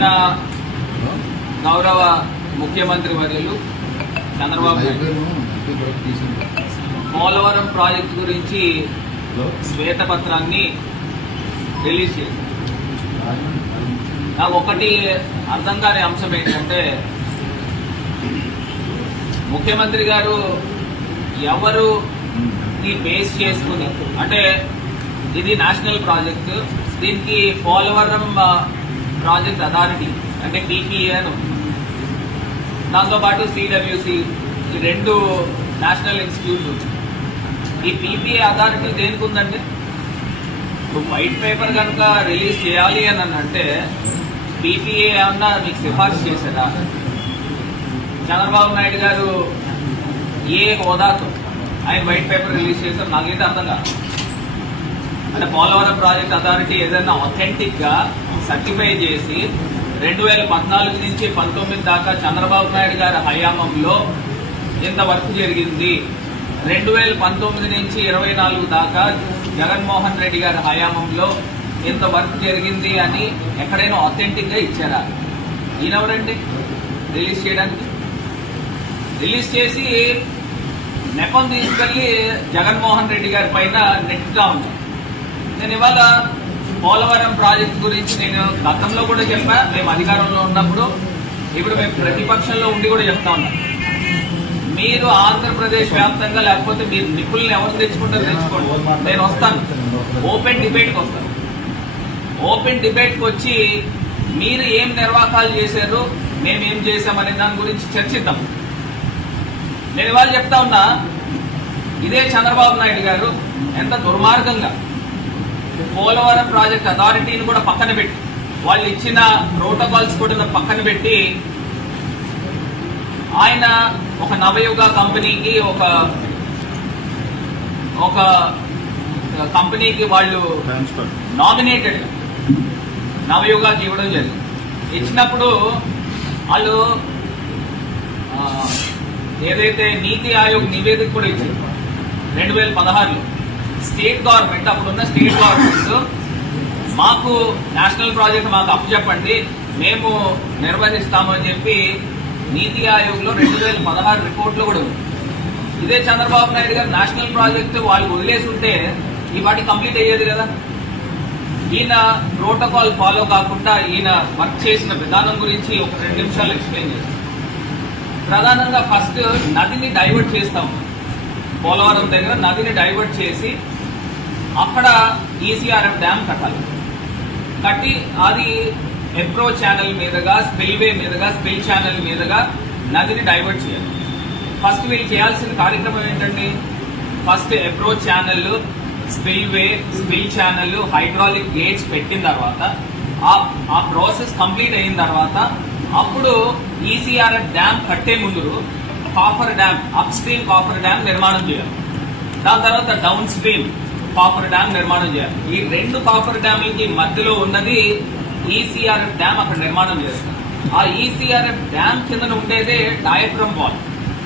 నిన్న గౌరవ ముఖ్యమంత్రి వర్యులు చంద్రబాబు నాయుడు పోలవరం ప్రాజెక్టు గురించి శ్వేతపత్రాన్ని రిలీజ్ చేశారు. నాకు ఒకటి అర్థం కాని అంశం ఏంటంటే, ముఖ్యమంత్రి గారు ఎవరు ఈ బేస్ చేసుకుని, అంటే ఇది నేషనల్ ప్రాజెక్టు, దీనికి పోలవరం ప్రాజెక్ట్ అథారిటీ అంటే పీపీఏ అని ఉంది. దాంతోపాటు సిడబ్ల్యూసి, ఈ రెండు నేషనల్ ఇన్స్టిట్యూట్ ఉంది. ఈ పీపీఏ అథారిటీ దేనికి ఉందంటే, వైట్ పేపర్ కనుక రిలీజ్ చేయాలి అని అంటే పీపీఏ ఏమన్నా మీకు సిఫార్సు చేశారా? చంద్రబాబు నాయుడు గారు ఏ హోదాతో ఆయన వైట్ పేపర్ రిలీజ్ చేశారు నాకైతే అర్థం కాదు. అంటే పోలవరం ప్రాజెక్ట్ అథారిటీ ఏదైనా ఆథెంటిక్ గా సర్టిఫై చేసి 2014 నుంచి 19 దాకా చంద్రబాబు నాయుడు గారి హయాంలో ఇంత వర్క్ జరిగింది, 2019 నుంచి 24 దాకా జగన్మోహన్ రెడ్డి గారి హయాంలో ఇంత వర్క్ జరిగింది అని ఎక్కడైనా ఆథెంటిక్ గా ఇచ్చారా? ఈయనెవరండి రిలీజ్ చేయడానికి? రిలీజ్ చేసి నెపం తీసుకెళ్లి జగన్మోహన్ రెడ్డి గారి పైన నెట్గా ఉంది. నేను ఇవాళ పోలవరం ప్రాజెక్టు గురించి నేను గతంలో కూడా చెప్పా, మేము అధికారంలో ఉన్నప్పుడు, ఇప్పుడు మేము ప్రతిపక్షంలో ఉండి కూడా చెప్తా ఉన్నాం. మీరు ఆంధ్రప్రదేశ్ వ్యాప్తంగా లేకపోతే మీరు నిపుణులను ఎవరు తెచ్చుకుంటారో తెచ్చుకోండి, నేను వస్తాను, ఓపెన్ డిబేట్కి వస్తాను. ఓపెన్ డిబేట్కి వచ్చి మీరు ఏం నిర్వాకాలు చేశారు, మేమేం చేశామనే దాని గురించి చర్చిద్దాం. నేను ఇవాళ చెప్తా ఉన్నా, ఇదే చంద్రబాబు నాయుడు గారు ఎంత దుర్మార్గంగా పోలవరం ప్రాజెక్ట్ అథారిటీని కూడా పక్కన పెట్టి, వాళ్ళు ఇచ్చిన ప్రోటోకాల్స్ కూడా పక్కన పెట్టి, ఆయన ఒక నవయుగ కంపెనీకి ఒక కంపెనీకి వాళ్ళు నామినేటెడ్ నవయుగాకి ఇవ్వడం జరిగింది. ఇచ్చినప్పుడు వాళ్ళు ఏదైతే నీతి ఆయోగ్ నివేదిక కూడా ఇచ్చారు 2016లో. స్టేట్ గవర్నమెంట్, అప్పుడున్న స్టేట్ గవర్నమెంట్ మాకు నేషనల్ ప్రాజెక్ట్ మాకు అప్పచెప్పండి, మేము నిర్వహిస్తాము అని చెప్పి నీతి ఆయోగ్ లో 2016 రిపోర్ట్లో కూడా ఉంది. ఇదే చంద్రబాబు నాయుడు గారు నేషనల్ ప్రాజెక్టు వాళ్ళు వదిలేసి ఉంటే ఈ వాటి కంప్లీట్ అయ్యేది కదా. ఈయన ప్రోటోకాల్ ఫాలో కాకుండా ఈయన వర్క్ చేసిన విధానం గురించి ఒక 2 నిమిషాలు ఎక్స్ప్లెయిన్ చేస్తాం. ప్రధానంగా ఫస్ట్ నదిని డైవర్ట్ చేస్తాం, పోలవరం దగ్గర నదిని డైవర్ట్ చేసి అక్కడ ఈసీఆర్ఎఫ్ డ్యామ్ కట్టాలి. కట్టి అది అప్రోచ్ ఛానల్ మీదుగా, స్పిల్వే మీదుగా, స్పిల్ ఛానల్ మీదుగా నదిని డైవర్ట్ చేయాలి. ఫస్ట్ వీళ్ళు చేయాల్సిన కార్యక్రమం ఏంటండి, first approach channel, spillway, spill channel, hydraulic gates పెట్టిన తర్వాత ఆ ప్రాసెస్ కంప్లీట్ అయిన తర్వాత అప్పుడు ఈసీఆర్ఎఫ్ డ్యామ్ కట్టే ముందు coffer dam, up stream coffer dam నిర్మాణం చేయాలి. దాని తర్వాత డౌన్ స్ట్రీమ్ కాఫర్ డ్యామ్ నిర్మాణం చేయాలి. ఈ 2 కాఫర్ డ్యామ్లకి మధ్యలో ఉన్నది ఈసీఆర్ఎఫ్ డ్యామ్, అక్కడ నిర్మాణం చేస్తారు. ఆ ఈసీఆర్ఎఫ్ డ్యామ్ కిందన ఉండేదే డయాఫ్రమ్ వాల్.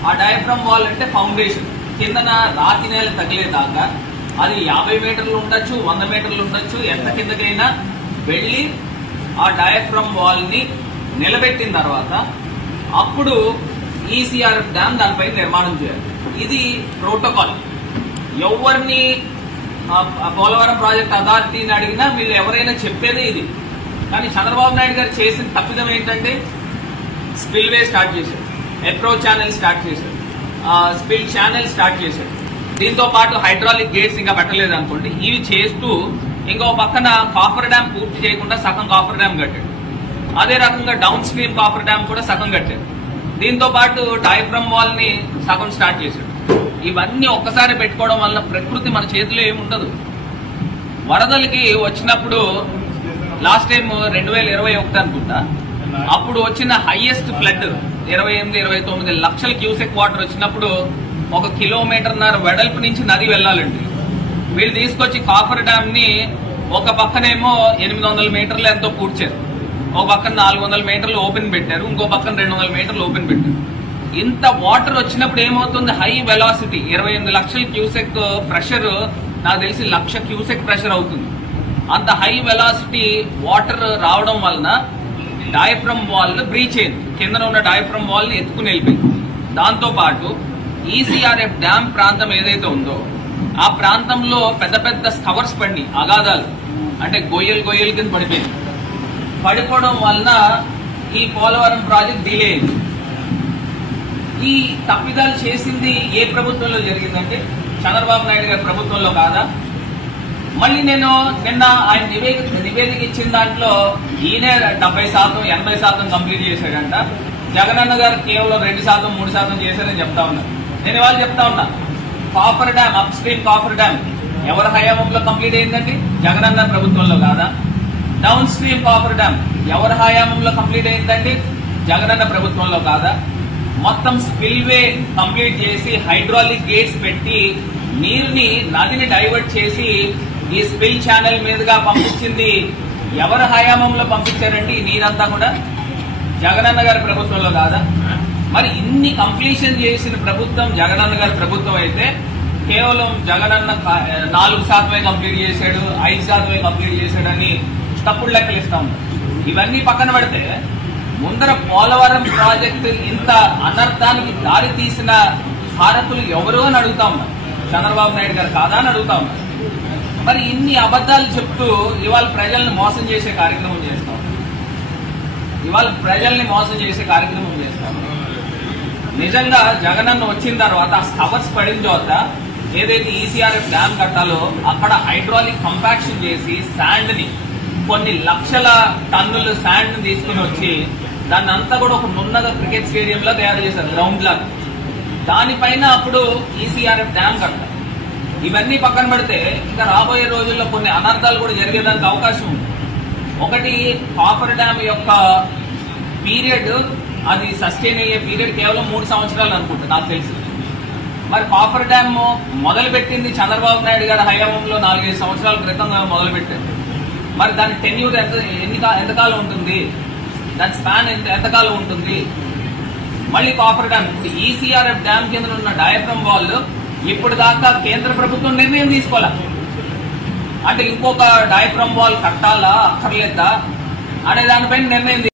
ఆ డయాఫ్రమ్ వాల్ అంటే ఫౌండేషన్, కిందన రాతి నేల తగిలేదాకా అది 50 మీటర్లు ఉండొచ్చు, 100 మీటర్లు ఉండొచ్చు, ఎంత కిందకైనా వెళ్లి ఆ డయాఫ్రమ్ వాల్ ని నిలబెట్టిన తర్వాత అప్పుడు ఈసీఆర్ఎఫ్ డ్యామ్ దానిపై నిర్మాణం చేయాలి. ఇది ప్రోటోకాల్. ఎవరిని పోలవరం ప్రాజెక్ట్ అథారిటీని అడిగినా వీళ్ళు ఎవరైనా చెప్పేదే ఇది. కానీ చంద్రబాబు నాయుడు గారు చేసిన తప్పిదం ఏంటంటే, స్పిల్వే స్టార్ట్ చేశారు, అప్రోచ్ ఛానల్ స్టార్ట్ చేశారు, స్పిల్ ఛానల్ స్టార్ట్ చేశారు. దీంతో పాటు హైడ్రాలిక్ గేట్స్ ఇంకా పెట్టలేదు అనుకోండి. ఇవి చేస్తూ ఇంకో పక్కన కాఫర్ డ్యామ్ పూర్తి చేయకుండా సగం కాఫర్ డ్యామ్ కట్టాడు. అదే రకంగా డౌన్ స్ట్రీమ్ కాఫర్ డ్యామ్ కూడా సగం కట్టాడు. దీంతో పాటు డయాఫ్రమ్ వాల్ ని సగం స్టార్ట్ చేశాడు. ఇవన్నీ ఒక్కసారి పెట్టుకోవడం వల్ల ప్రకృతి మన చేతిలో ఏముండదు. వరదలకి వచ్చినప్పుడు లాస్ట్ టైం 2021 అనుకుంటా, అప్పుడు వచ్చిన హైయెస్ట్ ఫ్లడ్ 28-29 లక్షల క్యూసెక్ వాటర్ వచ్చినప్పుడు 1 కిలోమీటర్న్నర వెడల్పు నుంచి నది వెళ్లాలండి. వీళ్ళు తీసుకొచ్చి కాఫర్ డ్యామ్ ని ఒక పక్కనేమో 800 మీటర్లు ఎంతో పూడ్చారు, ఒక పక్కన 400 మీటర్లు ఓపెన్ పెట్టారు, ఇంకో పక్కన 200 మీటర్లు ఓపెన్ పెట్టారు. ఇంత వాటర్ వచ్చినప్పుడు ఏమవుతుంది, హై వెలాసిటీ 28 లక్షల క్యూసెక్ ప్రెషర్, నాకు తెలిసి 1,00,000 క్యూసెక్ ప్రెషర్ అవుతుంది. అంత హై వెలాసిటీ వాటర్ రావడం వలన డయాఫ్రమ్ వాల్ బ్రీచ్ అయింది, కింద ఉన్న డయాఫ్రమ్ వాల్ ని ఎత్తుకుని వెళ్ళిపోయింది. దాంతో పాటు ఈసీఆర్ఎఫ్ డ్యామ్ ప్రాంతం ఏదైతే ఉందో ఆ ప్రాంతంలో పెద్ద పెద్ద స్కవర్స్ పడి అగాధాలు అంటే గొయ్యలు కింద పడిపోయింది. పడిపోవడం వలన ఈ పోలవరం ప్రాజెక్ట్ డిలే అయింది. ఈ తప్పిదాలు చేసింది ఏ ప్రభుత్వంలో జరిగిందంటే చంద్రబాబు నాయుడు గారి ప్రభుత్వంలో కాదా? మళ్ళీ నేను నిన్న ఆయన నివేదిక ఇచ్చిన దాంట్లో ఈయనే 70%, 80% కంప్లీట్ చేశాడంట. జగనన్న గారు కేవలం 2%, 3% చేశారని చెప్తా ఉన్నారు. నేను ఇవాళ చెప్తా ఉన్నా, coffer dam, up stream coffer dam ఎవరి హయాంలో కంప్లీట్ అయిందండి? జగనన్న ప్రభుత్వంలో కాదా? డౌన్ స్ట్రీమ్ కాఫర్ డ్యామ్ ఎవరి హయాంలో కంప్లీట్ అయిందండి? జగనన్న ప్రభుత్వంలో కాదా? మొత్తం స్పిల్వే కంప్లీట్ చేసి హైడ్రాలిక్ గేట్స్ పెట్టి నీరుని నదిని డైవర్ట్ చేసి ఈ స్పిల్ ఛానల్ మీదుగా పంపించింది ఎవరి హయాంలో పంపించారండి? ఈ నీరంతా కూడా జగనన్న గారి ప్రభుత్వంలో కాదా? మరి ఇన్ని కంప్లీషన్ చేసిన ప్రభుత్వం జగనన్న గారి ప్రభుత్వం అయితే కేవలం జగనన్న 4% కంప్లీట్ చేశాడు, 5% కంప్లీట్ చేశాడని తప్పుడు లెక్కలు ఇస్తా ఉన్నారు. ఇవన్నీ పక్కన పెడితే ముందర పోలవరం ప్రాజెక్టు ఇంత అనర్థానికి దారి తీసిన భారతులు ఎవరు అని అడుగుతా ఉన్నారు. చంద్రబాబు నాయుడు గారు కాదా అని అడుగుతా ఉన్నారు. మరి ఇన్ని అబద్దాలు చెప్తూ ఇవాళ ప్రజల్ని మోసం చేసే కార్యక్రమం చేస్తాం. నిజంగా జగనన్న వచ్చిన తర్వాత ఆ స్కవర్స్ పడిన తర్వాత ఏదైతే ఈసీఆర్ఎఫ్ డ్యామ్ కట్టాలో అక్కడ హైడ్రాలిక్ కంపాక్షన్ చేసి శాండ్ ని కొన్ని లక్షల టన్నుల శాండ్ ని తీసుకుని వచ్చి దాన్ని అంతా కూడా ఒక నున్నగా క్రికెట్ స్టేడియం లా తయారు చేశారు, గ్రౌండ్ లాగా. దానిపైన అప్పుడు ఈసీఆర్ఎఫ్ డ్యామ్ కట్టాలి. ఇవన్నీ పక్కన పెడితే ఇంకా రాబోయే రోజుల్లో కొన్ని అనర్థాలు కూడా జరిగేదానికి అవకాశం ఉంది. ఒకటి, కాఫర్ డ్యామ్ యొక్క పీరియడ్, అది సస్టైన్ అయ్యే పీరియడ్ కేవలం 3 సంవత్సరాలు అనుకుంటా నాకు తెలిసి. మరి కాఫర్ డ్యామ్ మొదలు పెట్టింది చంద్రబాబు నాయుడు గారి హయాంలో 4-5 సంవత్సరాల క్రితం మొదలు పెట్టింది. మరి దాని టెన్యూర్ ఎంతకాలం ఉంటుంది? దాని స్పాన్ ఎంతకాలం ఉంటుంది? మళ్ళీ కాఫర్ డ్యామ్, ఇప్పుడు ఈసీఆర్ఎఫ్ డ్యామ్ కింద ఉన్న డయాఫ్రమ్ వాల్ ఇప్పుడు దాకా కేంద్ర ప్రభుత్వం నిర్ణయం తీసుకోవాలా అంటే ఇంకొక డయాఫ్రమ్ వాల్ కట్టాలా అక్కర్లేదా అనే దానిపైన నిర్ణయం